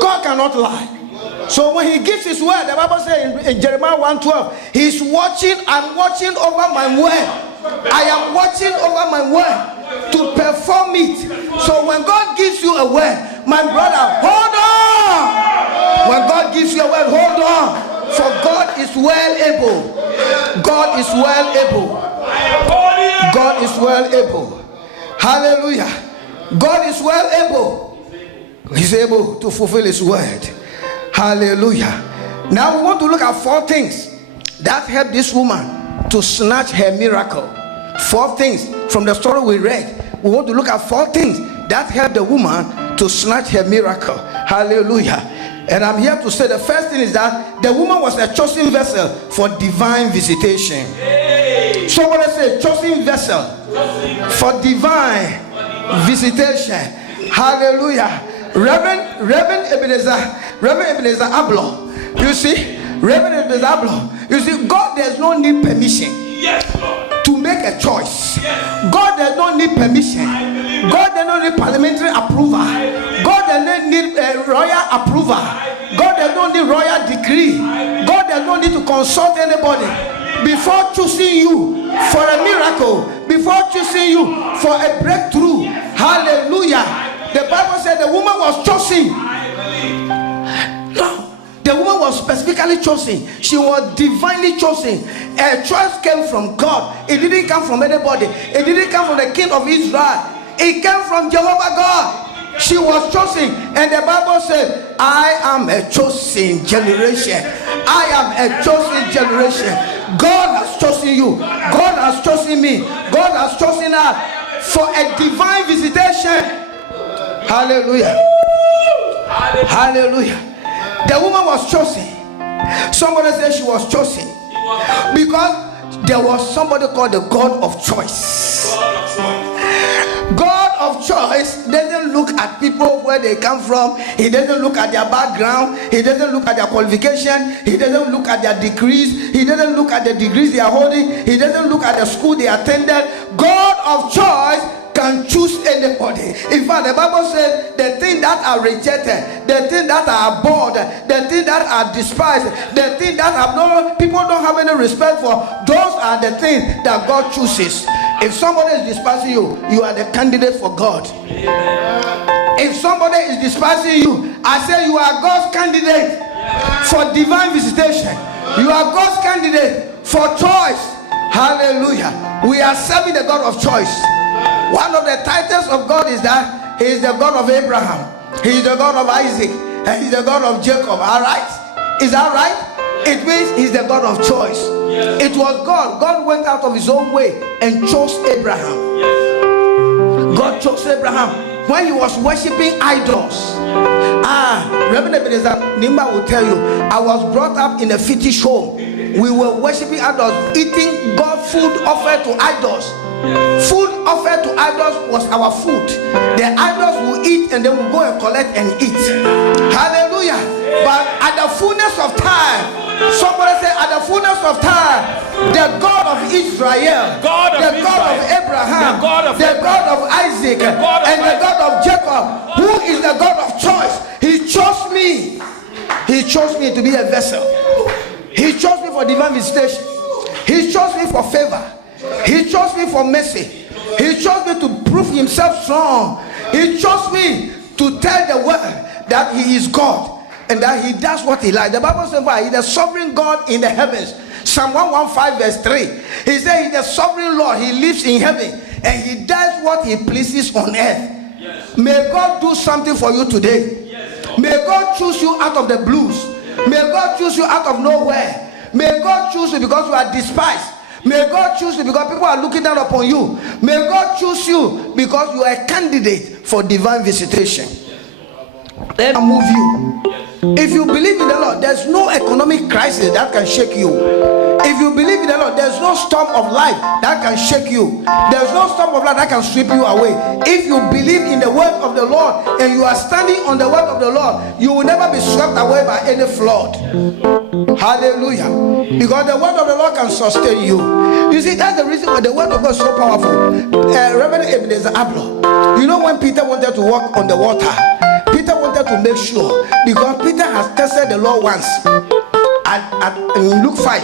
God cannot lie. So when he gives his word, the Bible says in Jeremiah 1:12, he's watching, I'm watching over my word. I am watching over my word to perform it. So when God gives you a word, my brother, hold on. When God gives you a word, hold on. For God is well able. God is well able. God is well able. Hallelujah. God is well able. He's able to fulfill his word. Hallelujah. Now we want to look at 4 things that helped this woman to snatch her miracle. 4 things from the story we read. We want to look at 4 things that helped the woman to snatch her miracle. Hallelujah. And I'm here to say the first thing is that the woman was a chosen vessel for divine visitation. Somebody say chosen vessel for divine visitation. Hallelujah. Reverend Ebenezer Abloh. You see, Reverend Ebenezer Abloh. You see, God does not need permission to make a choice. God does not need permission. God does not need parliamentary approval. God does not need royal approval. God does not need royal decree. God does not need to consult anybody before choosing you for a miracle, before choosing you for a breakthrough. Hallelujah. The Bible said the woman was chosen. No, the woman was specifically chosen. She was divinely chosen. A choice came from God. It didn't come from anybody. It didn't come from the king of Israel. It came from Jehovah God. She was chosen. And the Bible said, I am a chosen generation. I am a chosen generation. God has chosen you. God has chosen me. God has chosen us for a divine visitation. Hallelujah. Hallelujah. The woman was chosen. Somebody said she was chosen because there was somebody called the God of choice. God of choice doesn't look at people where they come from. He doesn't look at their background. He doesn't look at their qualification. He doesn't look at their degrees. He doesn't look at the degrees they are holding. He doesn't look at the school they attended. God of choice can choose anybody. In fact, the Bible says the things that are rejected, the things that are abhorred, the things that are despised, the things that have no people don't have any respect for, those are the things that God chooses. If somebody is despising you, you are the candidate for God. If somebody is despising you, I say you are God's candidate for divine visitation. You are God's candidate for choice. Hallelujah. We are serving the God of choice. One of the titles of God is that he is the God of Abraham, he is the God of Isaac, and he is the God of Jacob. All right? Is that right? It means he's the God of choice. It was God. God went out of his own way and chose Abraham. God chose Abraham when he was worshiping idols. Reverend Ebenezer Nimba will tell you, I was brought up in a fetish home. We were worshiping idols, eating God food offered to idols. Food offered to idols was our food. The idols will eat and then we'll go and collect and eat. Hallelujah. But at the fullness of time, somebody say, at the fullness of time, the God of Israel, the God of Abraham, the God of Isaac, and the God of Jacob, who is the God of choice, he chose me. He chose me to be a vessel. He chose me for divine visitation. He chose me for favor. He chose me for mercy. He chose me to prove himself strong. He chose me to tell the world that he is God and that he does what he likes. The Bible says he is the sovereign God in the heavens. Psalm 115 verse 3. He says he's the sovereign Lord. He lives in heaven and he does what he pleases on earth. Yes. May God do something for you today. Yes. May God choose you out of the blues. May God choose you out of nowhere. May God choose you because you are despised. May God choose you because people are looking down upon you. May God choose you because you are a candidate for divine visitation. Let me move you. If you believe in the Lord, there's no economic crisis that can shake you. If you believe in the Lord, there's no storm of life that can shake you. There's no storm of life that can sweep you away. If you believe in the word of the Lord and you are standing on the word of the Lord, you will never be swept away by any flood. Hallelujah. Because the word of the Lord can sustain you. You see, that's the reason why the word of God is so powerful. Reverend Ebenezer Abloh, you know when Peter wanted to walk on the water, Peter wanted to make sure, because Peter has tested the Lord once. In Luke 5,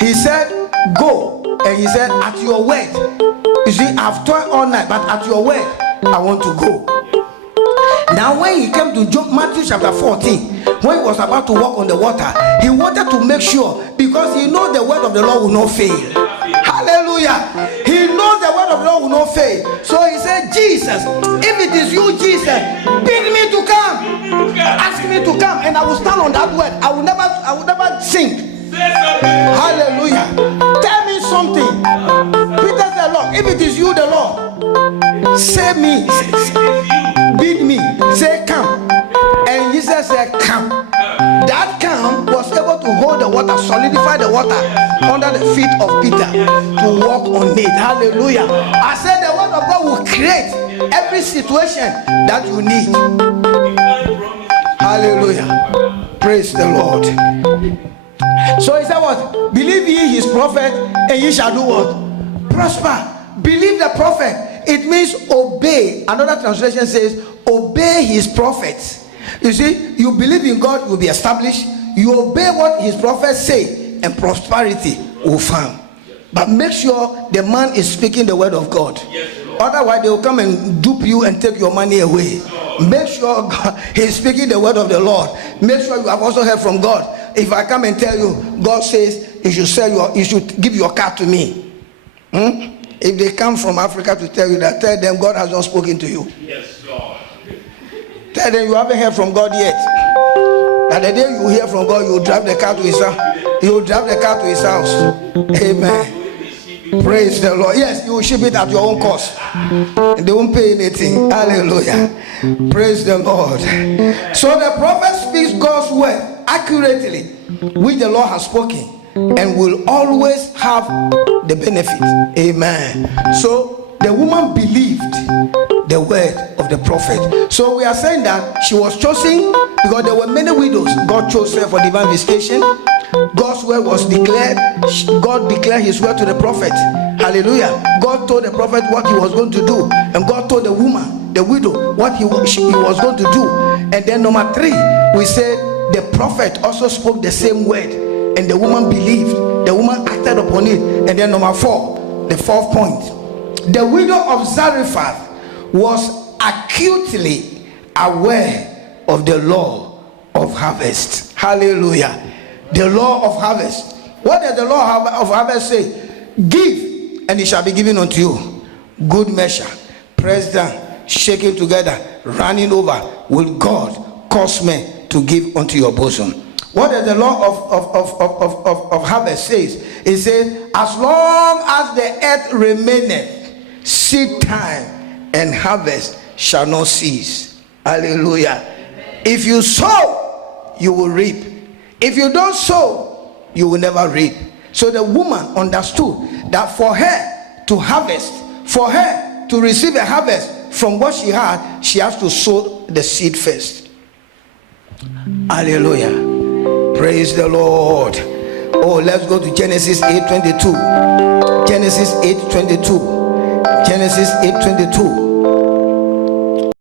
he said, go. And he said, at your word. You see, I've toiled all night, but at your word, I want to go. Now, when he came to Matthew chapter 14, when he was about to walk on the water, he wanted to make sure, because he knows the word of the Lord will not fail. Hallelujah. He knows the word of the Lord will not fail. So he said, Jesus, if it is you, Jesus, bid me to come. Ask me to come, and I will stand on that word. I will never sink. Hallelujah. Tell me something. Peter said, Lord, if it is you, the Lord, say me, bid me, say come. And Jesus said, come. That come was able to hold the water, solidify the water under the feet of Peter to walk on it. Hallelujah. I said the word of God will create every situation that you need. Hallelujah. Praise the Lord. So he said what? Believe ye his prophet, and ye shall do what? Prosper. Believe the prophet. It means obey. Another translation says, obey his prophets. You see, you believe in God, you will be established. You obey what his prophets say, and prosperity will come. But make sure the man is speaking the word of God. Otherwise, they will come and dupe you and take your money away. Make sure God, he is speaking the word of the Lord. Make sure you have also heard from God. If I come and tell you, God says you should give your car to me. If they come from Africa to tell you that, tell them God has not spoken to you. Yes, Lord. Tell them you haven't heard from God yet. That the day you hear from God, you will drive the car to his house. You will drive the car to his house. Amen. Praise the Lord. Yes, you will ship it at your own cost. They won't pay anything. Hallelujah. Praise the Lord. So the prophet speaks God's word accurately, which the Lord has spoken, and will always have the benefit. Amen. So the woman believed the word of the prophet. So we are saying that she was chosen because there were many widows. God chose her for divine visitation. God's word was declared. God declared his word to the prophet. Hallelujah. God told the prophet what he was going to do, and God told the woman, the widow, what he was going to do. And then number 3, we said the prophet also spoke the same word, and the woman believed. The woman acted upon it. And then number 4, the 4th point, the widow of Zarephath was acutely aware of the law of harvest. Hallelujah. The law of harvest. What does the law of harvest say? Give, and it shall be given unto you. Good measure, pressed down, shaken together, running over, will God cause men to give unto your bosom. What does the law of harvest says? It says, as long as the earth remaineth, seed time and harvest shall not cease. Hallelujah. If you sow, you will reap. If you don't sow, you will never reap. So the woman understood that for her to harvest, for her to receive a harvest from what she had, she has to sow the seed first. Hallelujah. Praise the Lord. Oh, let's go to Genesis 8:22. Genesis 8:22. Genesis 8:22.